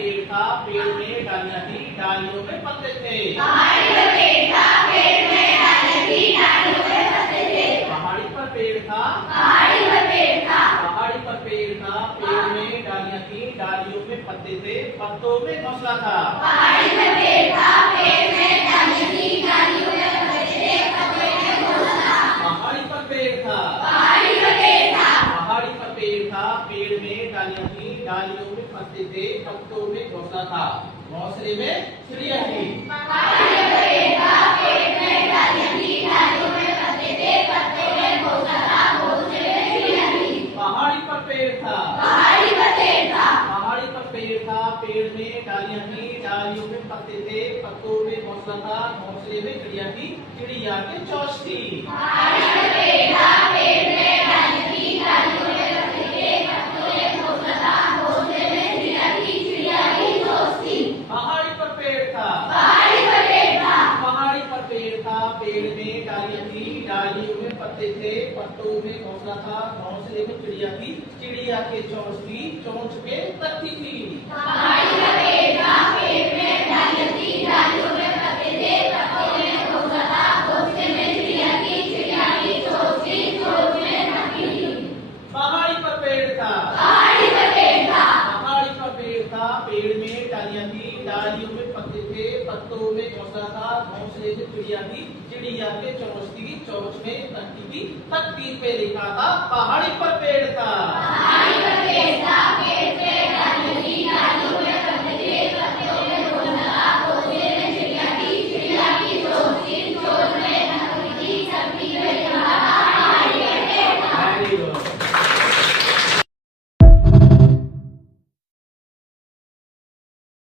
पेड़ था, पेड़ में डालियां थी, डालियों में पत्ते थे। पहाड़ी पर पेड़ था, पेड़ में डालियां थी, डालियों में पत्ते थे। पहाड़ी पर पेड़ था, पहाड़ी पर पेड़ था, पहाड़ी पर पेड़ था, पेड़ में डालियां थी, डालियों में पत्ते थे, पत्तों में घोंसला था। पहाड़ी पर पेड़ था, पेड़ में डालियां थी, डालियों में पत्ते थे, पत्तों में घोंसला था। पहाड़ी पर पेड़ था, पहाड़ी पर पेड़ था, पहाड़ी पर पेड़ था, पेड़ में डालियां थी, डालियों में पत्ते थे, पत्तों में घोंसला था, घोंसले में चिड़िया थी। पहाड़ी पर पेड़ था, पेड़ में डालियां थी, डालियों में पत्ते थे, पत्तों में घोंसला था, घोंसले में चिड़िया थी। पहाड़ी पर पेड़ था, पहाड़ी पर पेड़ था, पहाड़ी पर पेड़ था, पेड़ में डालियां थी, डालियों में पत्ते थे, पत्तों में घोंसला था, घोंसले में चिड़िया थी, चिड़िया के चोंच थी। पहाड़ी पर पेड़ था, पेड़ में डालियां थी, डालियों में पत्ते थे, पत्तों में घोंसला था, घोंसले में चिड़िया थी, चिड़िया की चोंच थी। पहाड़ी पर पेड़ था, पहाड़ी पर पेड़ था, पहाड़ी पर पेड़ था, पेड़ में डालियां थी, डालियों में पत्ते थे, पत्तों में घोंसला था, घोंसले में चिड़िया थी, चिड़िया के चोंच थी, चोंच पे पत्ती थी। पहाड़ी पर पेड़ था, पेड़ में डालियां थी, डालियों में पत्ते थे, पत्तों में घोंसला था, घोंसले में चिड़िया की चोंच थी, चोंच में पत्ती थी। पहाड़ी पर पेड़ था, पहाड़ी पर पेड़ था, पहाड़ी पर पेड़ था, पेड़ में डालियां थी, डालियों में पत्ते थे, पत्तों में घोंसला था, घोंसले में चिड़िया थी, चिड़िया के चोंच थी, चोंच में पत्ती थी, पत्ती पे लिखा था पहाड़ी पर पेड़ था। पहाड़ी पर पेड़ था, पेड़